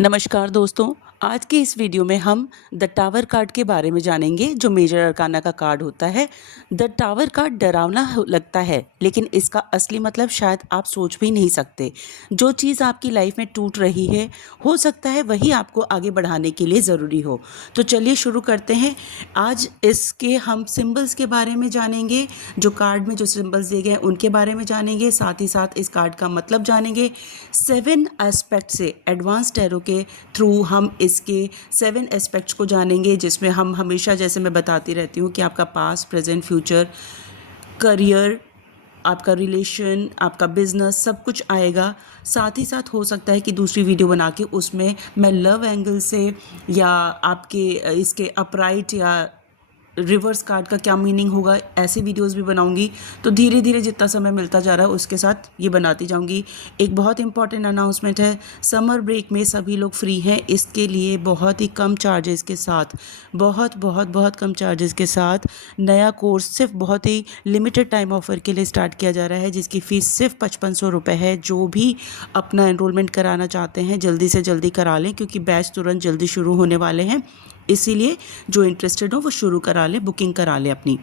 नमस्कार दोस्तों, आज की इस वीडियो में हम द टावर कार्ड के बारे में जानेंगे जो मेजर अरकाना का कार्ड होता है। द टावर कार्ड डरावना लगता है, लेकिन इसका असली मतलब शायद आप सोच भी नहीं सकते। जो चीज़ आपकी लाइफ में टूट रही है, हो सकता है वही आपको आगे बढ़ाने के लिए ज़रूरी हो। तो चलिए शुरू करते हैं। आज इसके हम सिंबल्स के बारे में जानेंगे, जो कार्ड में जो सिंबल्स दिए गए हैं उनके बारे में जानेंगे, साथ ही साथ इस कार्ड का मतलब जानेंगे। 7 एस्पेक्ट से एडवांस टैरो के थ्रू हम इसके 7 एस्पेक्ट्स को जानेंगे, जिसमें हम हमेशा, जैसे मैं बताती रहती हूँ, कि आपका पास्ट, प्रेजेंट, फ्यूचर, करियर, आपका रिलेशन, आपका बिजनेस, सब कुछ आएगा। साथ ही साथ हो सकता है कि दूसरी वीडियो बना के उसमें मैं लव एंगल से या आपके इसके अपराइट या रिवर्स कार्ड का क्या मीनिंग होगा, ऐसी वीडियोस भी बनाऊंगी। तो धीरे धीरे जितना समय मिलता जा रहा है उसके साथ ये बनाती जाऊंगी। एक बहुत इंपॉर्टेंट अनाउंसमेंट है, समर ब्रेक में सभी लोग फ्री हैं, इसके लिए बहुत ही कम चार्जेस के साथ, बहुत कम चार्जेस के साथ नया कोर्स सिर्फ बहुत ही लिमिटेड टाइम ऑफर के लिए स्टार्ट किया जा रहा है, जिसकी फ़ीस सिर्फ 5500 रुपये है। जो भी अपना एनरोलमेंट कराना चाहते हैं जल्दी से जल्दी करा लें, क्योंकि बैच तुरंत जल्दी शुरू होने वाले हैं। इसीलिए जो इंटरेस्टेड हो वो शुरू करा ले, बुकिंग करा ले अपनी।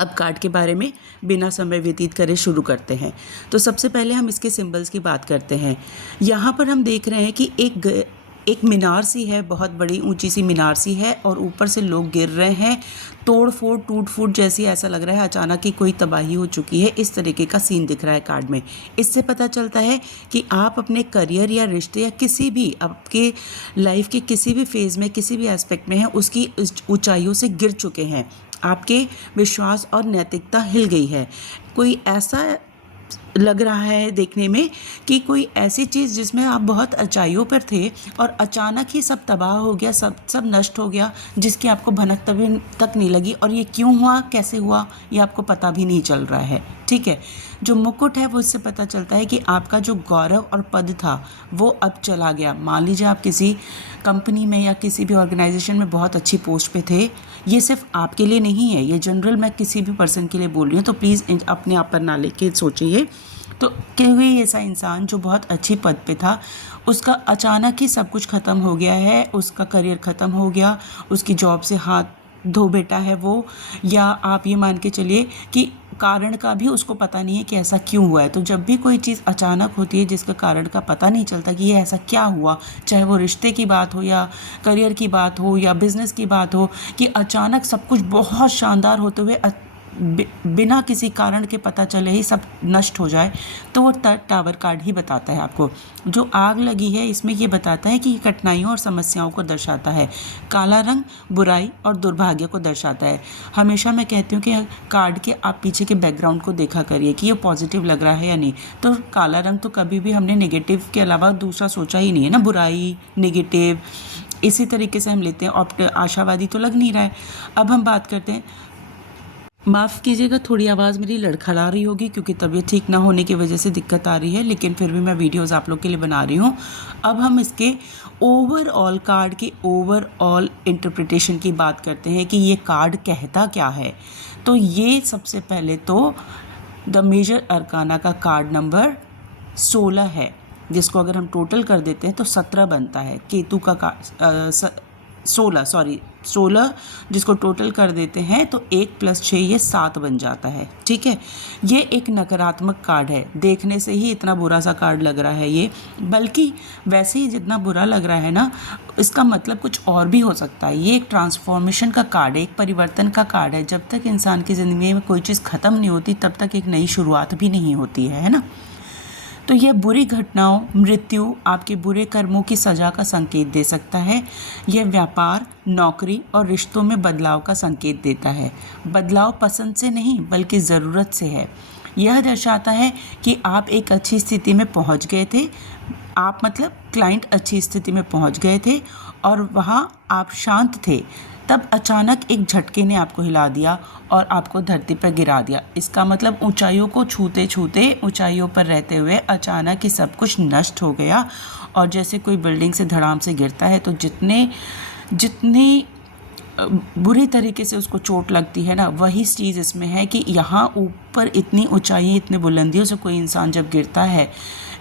अब कार्ड के बारे में बिना समय व्यतीत करे शुरू करते हैं। तो सबसे पहले हम इसके सिंबल्स की बात करते हैं। यहाँ पर हम देख रहे हैं कि एक मीनार सी है, बहुत बड़ी ऊंची सी मीनार सी है, और ऊपर से लोग गिर रहे हैं। तोड़ फोड़ टूट फूट जैसी ऐसा लग रहा है अचानक ही कोई तबाही हो चुकी है। इस तरीके का सीन दिख रहा है कार्ड में। इससे पता चलता है कि आप अपने करियर या रिश्ते या किसी भी आपके लाइफ के किसी भी फेज़ में, किसी भी एस्पेक्ट में है, उसकी ऊंचाइयों से गिर चुके हैं। आपके विश्वास और नैतिकता हिल गई है। कोई ऐसा लग रहा है देखने में कि कोई ऐसी चीज़ जिसमें आप बहुत ऊंचाइयों पर थे और अचानक ही सब तबाह हो गया, सब नष्ट हो गया, जिसकी आपको भनक तक नहीं लगी, और ये क्यों हुआ, कैसे हुआ, ये आपको पता भी नहीं चल रहा है। ठीक है, जो मुकुट है वो इससे पता चलता है कि आपका जो गौरव और पद था वो अब चला गया। मान लीजिए आप किसी कंपनी में या किसी भी ऑर्गेनाइजेशन में बहुत अच्छी पोस्ट पे थे। ये सिर्फ आपके लिए नहीं है, ये जनरल मैं किसी भी पर्सन के लिए बोल रही हूँ, तो प्लीज़ अपने आप पर ना लेके सोचिए। तो कोई ऐसा इंसान जो बहुत अच्छी पद पे था, उसका अचानक ही सब कुछ ख़त्म हो गया है, उसका करियर ख़त्म हो गया, उसकी जॉब से हाथ धो बैठा है वो, या आप ये मान के चलिए कि कारण का भी उसको पता नहीं है कि ऐसा क्यों हुआ है। तो जब भी कोई चीज़ अचानक होती है जिसका कारण का पता नहीं चलता कि ये ऐसा क्या हुआ, चाहे वो रिश्ते की बात हो या करियर की बात हो या बिज़नेस की बात हो, कि अचानक सब कुछ बहुत शानदार होते हुए बिना किसी कारण के पता चले ही सब नष्ट हो जाए, तो वो टावर कार्ड ही बताता है आपको। जो आग लगी है इसमें ये बताता है कि ये कठिनाइयों और समस्याओं को दर्शाता है। काला रंग बुराई और दुर्भाग्य को दर्शाता है। हमेशा मैं कहती हूँ कि कार्ड के आप पीछे के बैकग्राउंड को देखा करिए कि ये पॉजिटिव लग रहा है या नहीं। तो काला रंग तो कभी भी हमने नेगेटिव के अलावा दूसरा सोचा ही नहीं है ना, बुराई, नेगेटिव, इसी तरीके से हम लेते हैं। आशावादी तो लग नहीं रहा है। अब हम बात करते हैं, माफ़ कीजिएगा थोड़ी आवाज़ मेरी लड़खड़ा रही होगी, क्योंकि तबीयत ठीक ना होने की वजह से दिक्कत आ रही है, लेकिन फिर भी मैं वीडियोस आप लोग के लिए बना रही हूँ। अब हम इसके ओवरऑल कार्ड की ओवरऑल इंटरप्रिटेशन की बात करते हैं कि ये कार्ड कहता क्या है। तो ये सबसे पहले तो द मेजर अरकाना का कार्ड नंबर 16 है, जिसको अगर हम टोटल कर देते हैं तो 17 बनता है। केतु का 16 जिसको टोटल कर देते हैं तो 1 + 6 ये 7 बन जाता है। ठीक है, ये एक नकारात्मक कार्ड है, देखने से ही इतना बुरा सा कार्ड लग रहा है ये, बल्कि वैसे ही जितना बुरा लग रहा है ना, इसका मतलब कुछ और भी हो सकता है। ये एक ट्रांसफॉर्मेशन का कार्ड है, एक परिवर्तन का कार्ड है। जब तक इंसान की ज़िंदगी में कोई चीज़ ख़त्म नहीं होती तब तक एक नई शुरुआत भी नहीं होती है ना। तो यह बुरी घटनाओं, मृत्यु, आपके बुरे कर्मों की सज़ा का संकेत दे सकता है। यह व्यापार, नौकरी और रिश्तों में बदलाव का संकेत देता है। बदलाव पसंद से नहीं बल्कि ज़रूरत से है। यह दर्शाता है कि आप एक अच्छी स्थिति में पहुंच गए थे, आप मतलब क्लाइंट अच्छी स्थिति में पहुंच गए थे और वहां आप शांत थे, तब अचानक एक झटके ने आपको हिला दिया और आपको धरती पर गिरा दिया। इसका मतलब ऊंचाइयों को छूते छूते, ऊंचाइयों पर रहते हुए अचानक ही सब कुछ नष्ट हो गया। और जैसे कोई बिल्डिंग से धड़ाम से गिरता है तो जितनी बुरी तरीके से उसको चोट लगती है ना, वही चीज़ इसमें है कि यहाँ ऊपर इतनी ऊंचाई, इतने बुलंदियों से कोई इंसान जब गिरता है,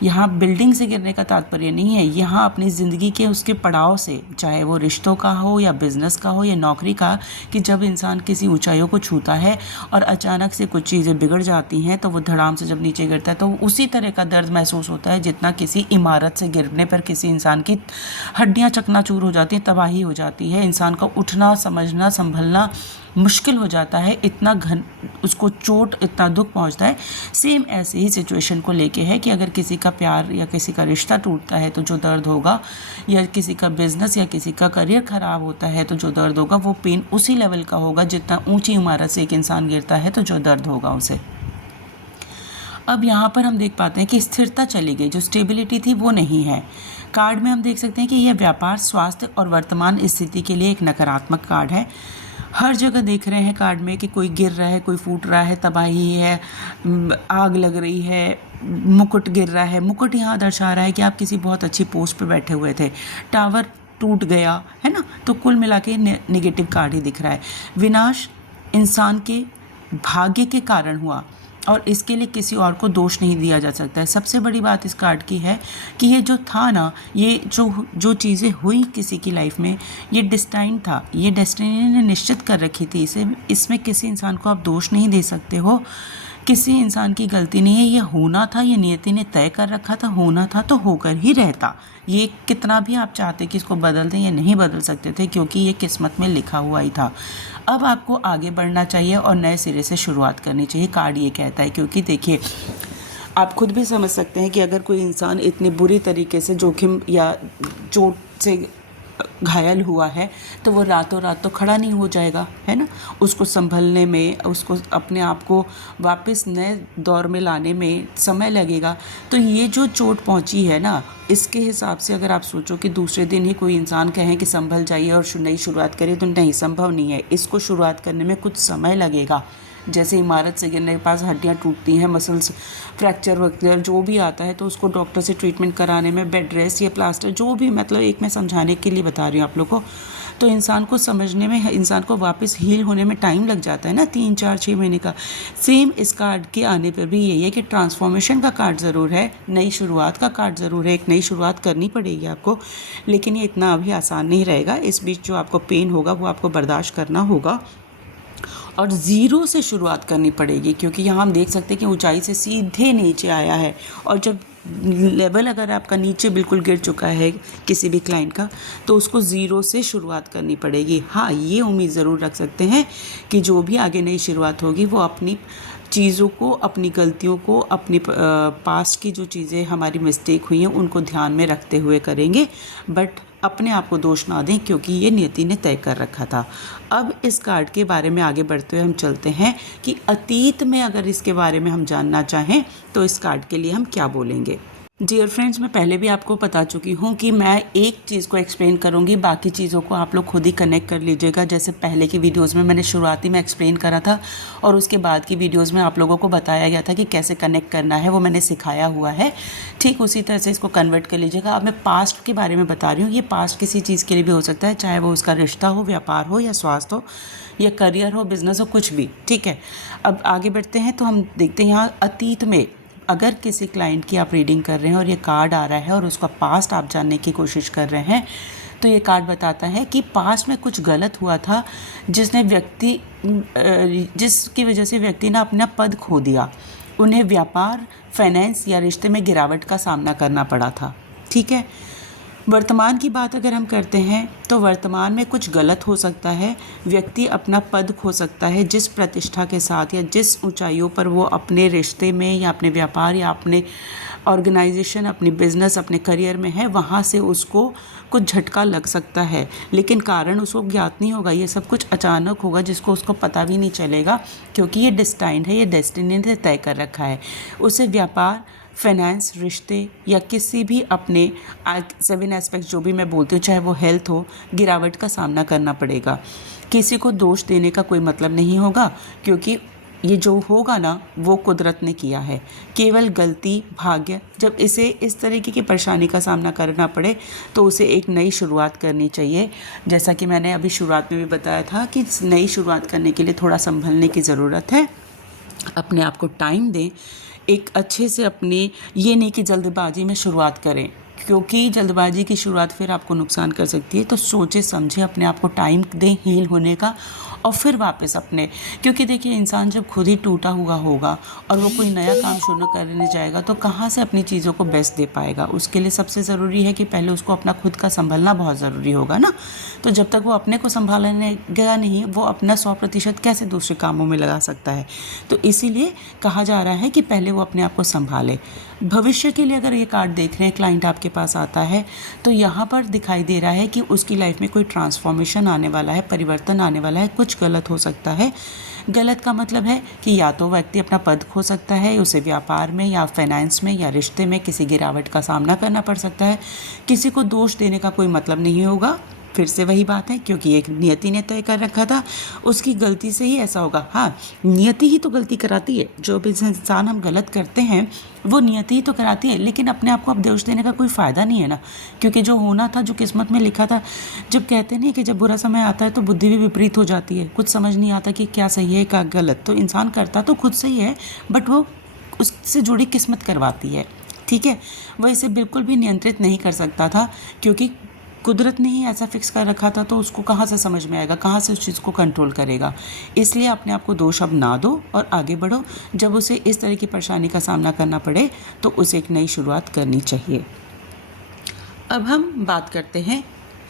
यहाँ बिल्डिंग से गिरने का तात्पर्य नहीं है, यहाँ अपनी ज़िंदगी के उसके पड़ाव से, चाहे वो रिश्तों का हो या बिज़नेस का हो या नौकरी का, कि जब इंसान किसी ऊंचाइयों को छूता है और अचानक से कुछ चीज़ें बिगड़ जाती हैं तो वो धड़ाम से जब नीचे गिरता है तो उसी तरह का दर्द महसूस होता है जितना किसी इमारत से गिरने पर किसी इंसान की हड्डियाँ चकनाचूर हो जाती हैं, तबाही हो जाती है, इंसान का उठना, समझना, संभलना मुश्किल हो जाता है, इतना घन उसको चोट, इतना दुख पहुंचता है। सेम ऐसे ही सिचुएशन को लेके है कि अगर किसी का प्यार या किसी का रिश्ता टूटता है तो जो दर्द होगा, या किसी का बिजनेस या किसी का करियर ख़राब होता है तो जो दर्द होगा, वो पेन उसी लेवल का होगा जितना ऊंची इमारत से एक इंसान गिरता है तो जो दर्द होगा उसे। अब यहाँ पर हम देख पाते हैं कि स्थिरता चली गई, जो स्टेबिलिटी थी वो नहीं है। कार्ड में हम देख सकते हैं कि यह व्यापार, स्वास्थ्य और वर्तमान स्थिति के लिए एक नकारात्मक कार्ड है। हर जगह देख रहे हैं कार्ड में कि कोई गिर रहा है, कोई फूट रहा है, तबाही है, आग लग रही है, मुकुट गिर रहा है। मुकुट यहाँ दर्शा रहा है कि आप किसी बहुत अच्छी पोस्ट पर बैठे हुए थे, टावर टूट गया है ना, तो कुल मिला के नेगेटिव कार्ड ही दिख रहा है। विनाश इंसान के भाग्य के कारण हुआ और इसके लिए किसी और को दोष नहीं दिया जा सकता है। सबसे बड़ी बात इस कार्ड की है कि ये जो था ना, ये जो चीज़ें हुई किसी की लाइफ में, ये डिस्टाइन था, ये डेस्टिनी ने निश्चित कर रखी थी। इसमें किसी इंसान को आप दोष नहीं दे सकते हो, किसी इंसान की गलती नहीं है, ये होना था, ये नियति ने तय कर रखा था, होना था तो होकर ही रहता। ये कितना भी आप चाहते कि इसको बदल दें, ये नहीं बदल सकते थे क्योंकि ये किस्मत में लिखा हुआ ही था। अब आपको आगे बढ़ना चाहिए और नए सिरे से शुरुआत करनी चाहिए, कार्ड ये कहता है। क्योंकि देखिए, आप खुद भी समझ सकते हैं कि अगर कोई इंसान इतनी बुरी तरीके से जोखिम या चोट से घायल हुआ है तो वो रातों रात तो खड़ा नहीं हो जाएगा, है ना। उसको संभलने में, उसको अपने आप को वापस नए दौर में लाने में समय लगेगा। तो ये जो चोट पहुंची है ना, इसके हिसाब से अगर आप सोचो कि दूसरे दिन ही कोई इंसान कहें कि संभल जाइए और नई शुरुआत करिए, तो नहीं, संभव नहीं है। इसको शुरुआत करने में कुछ समय लगेगा। जैसे इमारत से गिरने के पास हड्डियाँ टूटती हैं, मसल्स फ्रैक्चर वगैरह जो भी आता है तो उसको डॉक्टर से ट्रीटमेंट कराने में बेड रेस्ट या प्लास्टर, जो भी, मतलब एक मैं समझाने के लिए बता रही हूँ आप लोग को, तो इंसान को समझने में, इंसान को वापस हील होने में टाइम लग जाता है ना, 3, 4, 6 महीने का। सेम इस कार्ड के आने पर भी यही है कि ट्रांसफॉर्मेशन का कार्ड ज़रूर है, नई शुरुआत का कार्ड ज़रूर है, एक नई शुरुआत करनी पड़ेगी आपको, लेकिन ये इतना अभी आसान नहीं रहेगा। इस बीच जो आपको पेन होगा वो आपको बर्दाश्त करना होगा और ज़ीरो से शुरुआत करनी पड़ेगी, क्योंकि यहाँ हम देख सकते हैं कि ऊंचाई से सीधे नीचे आया है। और जब लेवल अगर आपका नीचे बिल्कुल गिर चुका है किसी भी क्लाइंट का, तो उसको ज़ीरो से शुरुआत करनी पड़ेगी। हाँ, ये उम्मीद ज़रूर रख सकते हैं कि जो भी आगे नई शुरुआत होगी वो अपनी चीज़ों को, अपनी गलतियों को, अपनी पास्ट की जो चीज़ें हमारी मिस्टेक हुई हैं उनको ध्यान में रखते हुए करेंगे, बट अपने आप को दोष ना दें क्योंकि ये नियति ने तय कर रखा था। अब इस कार्ड के बारे में आगे बढ़ते हुए हम चलते हैं कि अतीत में अगर इसके बारे में हम जानना चाहें तो इस कार्ड के लिए हम क्या बोलेंगे। डियर फ्रेंड्स, मैं पहले भी आपको बता चुकी हूँ कि मैं एक चीज़ को एक्सप्लेन करूँगी, बाकी चीज़ों को आप लोग खुद ही कनेक्ट कर लीजिएगा। जैसे पहले की वीडियोस में मैंने शुरुआती में एक्सप्लेन करा था और उसके बाद की वीडियोस में आप लोगों को बताया गया था कि कैसे कनेक्ट करना है, वो मैंने सिखाया हुआ है। ठीक उसी तरह से इसको कन्वर्ट कर लीजिएगा। अब मैं पास्ट के बारे में बता रही हूँ। ये पास्ट किसी चीज़ के लिए भी हो सकता है, चाहे वो उसका रिश्ता हो, व्यापार हो या स्वास्थ्य हो या करियर हो, बिजनेस हो, कुछ भी। ठीक है, अब आगे बढ़ते हैं तो हम देखते हैं यहाँ अतीत में अगर किसी क्लाइंट की आप रीडिंग कर रहे हैं और ये कार्ड आ रहा है और उसका पास्ट आप जानने की कोशिश कर रहे हैं, तो ये कार्ड बताता है कि पास्ट में कुछ गलत हुआ था जिसकी वजह से व्यक्ति ने अपना पद खो दिया। उन्हें व्यापार, फाइनेंस या रिश्ते में गिरावट का सामना करना पड़ा था। ठीक है, वर्तमान की बात अगर हम करते हैं तो वर्तमान में कुछ गलत हो सकता है। व्यक्ति अपना पद खो सकता है, जिस प्रतिष्ठा के साथ या जिस ऊंचाइयों पर वो अपने रिश्ते में या अपने व्यापार या अपने ऑर्गेनाइजेशन, अपनी बिजनेस, अपने करियर में है, वहाँ से उसको कुछ झटका लग सकता है, लेकिन कारण उसको ज्ञात नहीं होगा। ये सब कुछ अचानक होगा जिसको उसको पता भी नहीं चलेगा, क्योंकि ये डिस्टाइंड है, ये डेस्टिनी ने तय कर रखा है। उसे व्यापार, फाइनेंस, रिश्ते या किसी भी अपने 7 एस्पेक्ट जो भी मैं बोलती हूँ, चाहे वो हेल्थ हो, गिरावट का सामना करना पड़ेगा। किसी को दोष देने का कोई मतलब नहीं होगा, क्योंकि ये जो होगा ना वो कुदरत ने किया है। केवल गलती, भाग्य, जब इसे इस तरीके की परेशानी का सामना करना पड़े तो उसे एक नई शुरुआत करनी चाहिए। जैसा कि मैंने अभी शुरुआत में भी बताया था कि नई शुरुआत करने के लिए थोड़ा संभलने की ज़रूरत है। अपने आप को टाइम दें, एक अच्छे से अपने, ये नहीं कि जल्दबाजी में शुरुआत करें, क्योंकि जल्दबाजी की शुरुआत फिर आपको नुकसान कर सकती है। तो सोचे समझे अपने आप को टाइम दें हील होने का, और फिर वापस अपने, क्योंकि देखिए इंसान जब खुद ही टूटा हुआ होगा और वो कोई नया काम शुरू करने जाएगा तो कहाँ से अपनी चीज़ों को बेस्ट दे पाएगा। उसके लिए सबसे ज़रूरी है कि पहले उसको अपना खुद का संभलना बहुत ज़रूरी होगा ना। तो जब तक वो अपने को संभालनेगा नहीं, वो अपना 100% कैसे दूसरे कामों में लगा सकता है। तो इसीलिए कहा जा रहा है कि पहले वो अपने आप को संभाले। भविष्य के लिए अगर ये कार्ड देख रहे हैं, क्लाइंट आपके पास आता है, तो यहाँ पर दिखाई दे रहा है कि उसकी लाइफ में कोई ट्रांसफॉर्मेशन आने वाला है, परिवर्तन आने वाला है। कुछ गलत हो सकता है। गलत का मतलब है कि या तो व्यक्ति अपना पद खो सकता है, उसे व्यापार में या फाइनेंस में या रिश्ते में किसी गिरावट का सामना करना पड़ सकता है। किसी को दोष देने का कोई मतलब नहीं होगा, फिर से वही बात है, क्योंकि एक नियति ने तय कर रखा था, उसकी गलती से ही ऐसा होगा। हाँ, नियति ही तो गलती कराती है। जो भी इंसान हम गलत करते हैं वो नियति ही तो कराती है, लेकिन अपने आप को अब दोष देने का कोई फ़ायदा नहीं है ना, क्योंकि जो होना था, जो किस्मत में लिखा था, जब कहते नहीं कि जब बुरा समय आता है तो बुद्धि भी विपरीत हो जाती है, कुछ समझ नहीं आता कि क्या सही है क्या गलत। तो इंसान करता तो खुद सही है, बट वो उससे जुड़ी किस्मत करवाती है। ठीक है, वह इसे बिल्कुल भी नियंत्रित नहीं कर सकता था, क्योंकि कुदरत ने ही ऐसा फिक्स कर रखा था, तो उसको कहाँ से समझ में आएगा, कहाँ से उस चीज़ को कंट्रोल करेगा। इसलिए अपने आप को दोष अब ना दो और आगे बढ़ो। जब उसे इस तरह की परेशानी का सामना करना पड़े तो उसे एक नई शुरुआत करनी चाहिए। अब हम बात करते हैं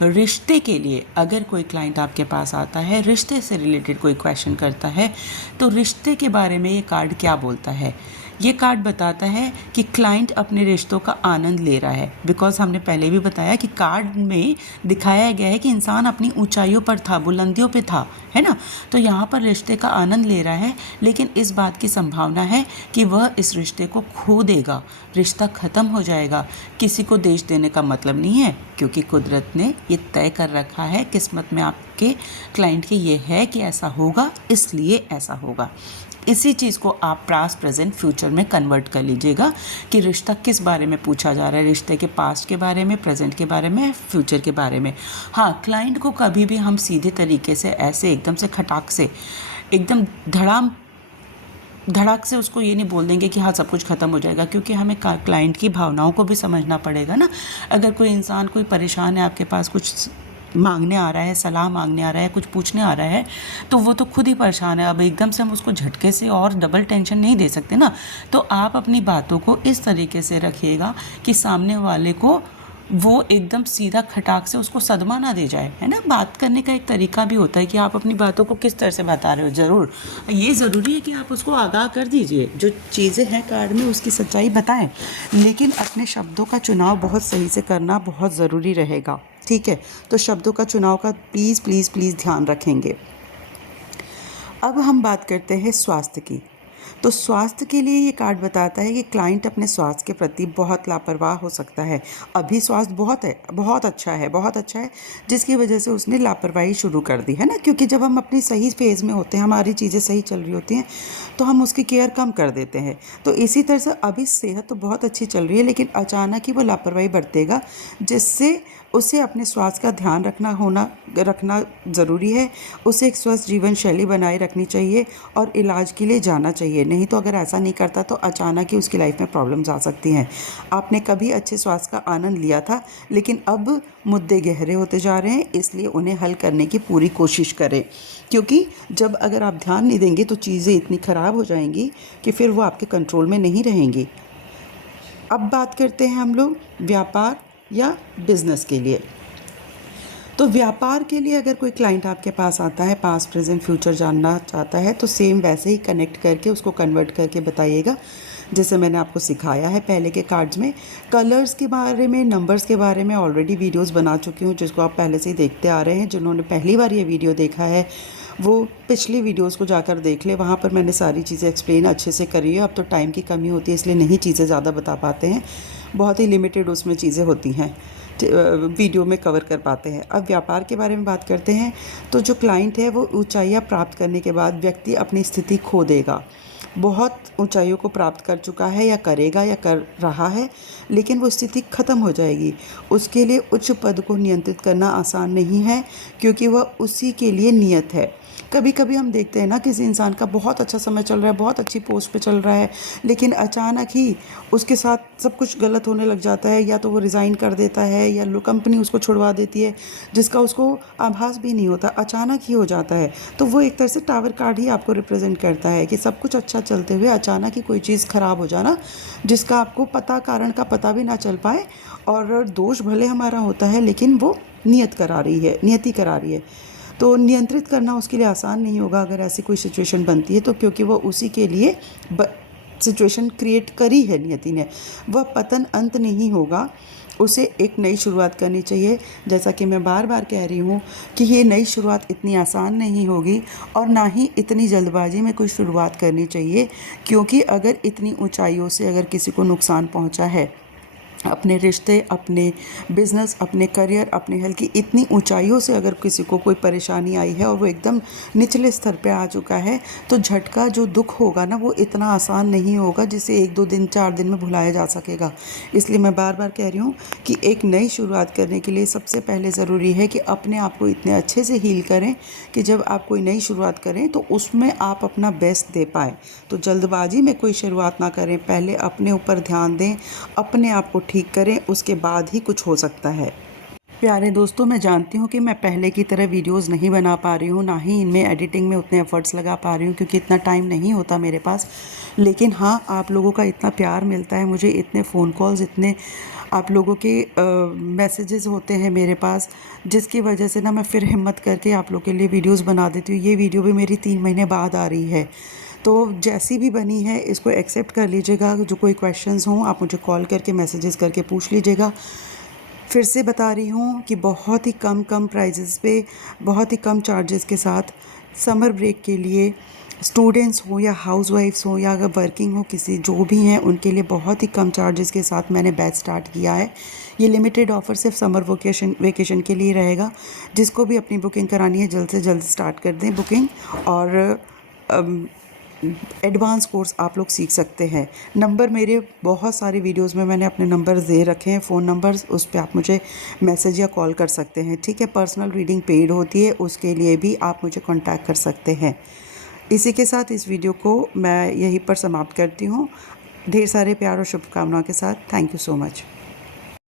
रिश्ते के लिए। अगर कोई क्लाइंट आपके पास आता है, रिश्ते से रिलेटेड कोई क्वेश्चन करता है, तो रिश्ते के बारे में ये कार्ड क्या बोलता है। ये कार्ड बताता है कि क्लाइंट अपने रिश्तों का आनंद ले रहा है। बिकॉज हमने पहले भी बताया कि कार्ड में दिखाया गया है कि इंसान अपनी ऊंचाइयों पर था, बुलंदियों पे था, है ना। तो यहाँ पर रिश्ते का आनंद ले रहा है, लेकिन इस बात की संभावना है कि वह इस रिश्ते को खो देगा, रिश्ता ख़त्म हो जाएगा। किसी को देश देने का मतलब नहीं है, क्योंकि कुदरत ने ये तय कर रखा है, किस्मत में आपके क्लाइंट के ये है कि ऐसा होगा, इसलिए ऐसा होगा। इसी चीज़ को आप पास्ट प्रेजेंट फ्यूचर में कन्वर्ट कर लीजिएगा कि रिश्ता किस बारे में पूछा जा रहा है, रिश्ते के पास्ट के बारे में, प्रेजेंट के बारे में, फ्यूचर के बारे में। हाँ, क्लाइंट को कभी भी हम सीधे तरीके से ऐसे एकदम से खटाक से, एकदम धड़ाक से उसको ये नहीं बोल देंगे कि हाँ सब कुछ ख़त्म हो जाएगा, क्योंकि हमें क्लाइंट की भावनाओं को भी समझना पड़ेगा ना। अगर कोई इंसान कोई परेशान है, आपके पास कुछ मांगने आ रहा है, सलाह मांगने आ रहा है, कुछ पूछने आ रहा है, तो वो तो खुद ही परेशान है। अब एकदम से हम उसको झटके से और डबल टेंशन नहीं दे सकते ना। तो आप अपनी बातों को इस तरीके से रखिएगा कि सामने वाले को वो एकदम सीधा खटाक से उसको सदमा ना दे जाए, है ना। बात करने का एक तरीका भी होता है कि आप अपनी बातों को किस तरह से बता रहे हो। ज़रूर ये ज़रूरी है कि आप उसको आगाह कर दीजिए, जो चीज़ें हैं कार्ड में उसकी सच्चाई बताएं, लेकिन अपने शब्दों का चुनाव बहुत सही से करना बहुत ज़रूरी रहेगा। ठीक है, तो शब्दों का चुनाव का प्लीज़ प्लीज़ प्लीज़ ध्यान रखेंगे। अब हम बात करते हैं स्वास्थ्य की। तो स्वास्थ्य के लिए ये कार्ड बताता है कि क्लाइंट अपने स्वास्थ्य के प्रति बहुत लापरवाह हो सकता है। अभी स्वास्थ्य बहुत अच्छा है, जिसकी वजह से उसने लापरवाही शुरू कर दी है ना। क्योंकि जब हम अपनी सही फेज़ में होते हैं, हमारी चीज़ें सही चल रही होती हैं, तो हम उसकी केयर कम कर देते हैं। तो इसी तरह से अभी सेहत तो बहुत अच्छी चल रही है, लेकिन अचानक ही वो लापरवाही बरतेगा, जिससे उसे अपने स्वास्थ्य का ध्यान रखना ज़रूरी है। उसे एक स्वस्थ जीवन शैली बनाए रखनी चाहिए और इलाज के लिए जाना चाहिए। नहीं तो अगर ऐसा नहीं करता तो अचानक ही उसकी लाइफ में प्रॉब्लम्स आ सकती हैं। आपने कभी अच्छे स्वास्थ्य का आनंद लिया था, लेकिन अब मुद्दे गहरे होते जा रहे हैं, इसलिए उन्हें हल करने की पूरी कोशिश करें। क्योंकि जब अगर आप ध्यान नहीं देंगे तो चीज़ें इतनी ख़राब हो जाएंगी कि फिर वो आपके कंट्रोल में नहीं रहेंगी। अब बात करते हैं हम लोग व्यापार या बिजनेस के लिए। तो व्यापार के लिए अगर कोई क्लाइंट आपके पास आता है, पास्ट प्रेजेंट फ्यूचर जानना चाहता है, तो सेम वैसे ही कनेक्ट करके उसको कन्वर्ट करके बताइएगा जैसे मैंने आपको सिखाया है पहले के कार्ड्स में। कलर्स के बारे में, नंबर्स के बारे में ऑलरेडी वीडियोस बना चुकी हूँ, जिसको आप पहले से ही देखते आ रहे हैं। जिन्होंने पहली बार ये वीडियो देखा है वो पिछली वीडियोस को जाकर देख ले, वहाँ पर मैंने सारी चीज़ें एक्सप्लेन अच्छे से करी है। अब तो टाइम की कमी होती है, इसलिए नहीं चीज़ें ज़्यादा बता पाते हैं, बहुत ही लिमिटेड उसमें चीज़ें होती हैं, वीडियो में कवर कर पाते हैं। अब व्यापार के बारे में बात करते हैं। तो जो क्लाइंट है वो ऊंचाइयां प्राप्त करने के बाद व्यक्ति अपनी स्थिति खो देगा। बहुत ऊंचाइयों को प्राप्त कर चुका है या करेगा या कर रहा है, लेकिन वो स्थिति ख़त्म हो जाएगी। उसके लिए उच्च पद को नियंत्रित करना आसान नहीं है, क्योंकि वह उसी के लिए नियत है। कभी कभी हम देखते हैं ना किसी इंसान का बहुत अच्छा समय चल रहा है, बहुत अच्छी पोस्ट पे चल रहा है, लेकिन अचानक ही उसके साथ सब कुछ गलत होने लग जाता है, या तो वो रिज़ाइन कर देता है या कंपनी उसको छुड़वा देती है, जिसका उसको आभास भी नहीं होता, अचानक ही हो जाता है। तो वो एक तरह से टावर कार्ड ही आपको रिप्रेजेंट करता है कि सब कुछ अच्छा चलते हुए अचानक ही कोई चीज़ ख़राब हो जाना, जिसका आपको कारण का पता भी ना चल पाए, और दोष भले हमारा होता है लेकिन वो नियति करा रही है। तो नियंत्रित करना उसके लिए आसान नहीं होगा अगर ऐसी कोई सिचुएशन बनती है, तो क्योंकि वो उसी के लिए सिचुएशन क्रिएट करी है नियति ने। वह पतन अंत नहीं होगा, उसे एक नई शुरुआत करनी चाहिए। जैसा कि मैं बार बार कह रही हूँ कि ये नई शुरुआत इतनी आसान नहीं होगी, और ना ही इतनी जल्दबाजी में कोई शुरुआत करनी चाहिए, क्योंकि अगर इतनी ऊंचाइयों से अगर किसी को नुकसान पहुँचा है, अपने रिश्ते, अपने बिज़नेस, अपने करियर, अपने हेल्थ की इतनी ऊंचाइयों से अगर किसी को कोई परेशानी आई है और वो एकदम निचले स्तर पे आ चुका है, तो झटका जो दुख होगा ना, वो इतना आसान नहीं होगा जिसे 1-2 दिन 4 दिन में भुलाया जा सकेगा। इसलिए मैं बार बार कह रही हूँ कि एक नई शुरुआत करने के लिए सबसे पहले ज़रूरी है कि अपने आप को इतने अच्छे से हील करें कि जब आप कोई नई शुरुआत करें तो उसमें आप अपना बेस्ट दे पाएँ। तो जल्दबाजी में कोई शुरुआत ना करें, पहले अपने ऊपर ध्यान दें, अपने आप को ठीक करें, उसके बाद ही कुछ हो सकता है। प्यारे दोस्तों, मैं जानती हूँ कि मैं पहले की तरह वीडियोस नहीं बना पा रही हूँ, ना ही इनमें एडिटिंग में उतने एफर्ट्स लगा पा रही हूँ, क्योंकि इतना टाइम नहीं होता मेरे पास। लेकिन हाँ, आप लोगों का इतना प्यार मिलता है मुझे, इतने फ़ोन कॉल्स, इतने आप लोगों के मैसेजेस होते हैं मेरे पास, जिसकी वजह से ना मैं फिर हिम्मत करके आप लोगों के लिए वीडियोज़ बना देती हूँ। ये वीडियो भी मेरी 3 महीने बाद आ रही है, तो जैसी भी बनी है इसको एक्सेप्ट कर लीजिएगा। जो कोई क्वेश्चंस हों आप मुझे कॉल करके, मैसेजेस करके पूछ लीजिएगा। फिर से बता रही हूँ कि बहुत ही कम प्राइजेस पे, बहुत ही कम चार्जेस के साथ समर ब्रेक के लिए स्टूडेंट्स हो या हाउसवाइफ्स हो या अगर वर्किंग हो, किसी जो भी हैं उनके लिए बहुत ही कम चार्जेस के साथ मैंने बैच स्टार्ट किया है। ये लिमिटेड ऑफ़र सिर्फ समर वेकेशन के लिए रहेगा। जिसको भी अपनी बुकिंग करानी है जल्द से जल्द स्टार्ट कर दें बुकिंग, और एडवांस कोर्स आप लोग सीख सकते हैं। नंबर मेरे बहुत सारे वीडियोस में मैंने अपने नंबर दे रखे हैं, फ़ोन नंबर्स, उस पे आप मुझे मैसेज या कॉल कर सकते हैं, ठीक है। पर्सनल रीडिंग पेड होती है, उसके लिए भी आप मुझे कांटेक्ट कर सकते हैं। इसी के साथ इस वीडियो को मैं यहीं पर समाप्त करती हूँ। ढेर सारे प्यार और शुभकामनाओं के साथ। Thank you so much.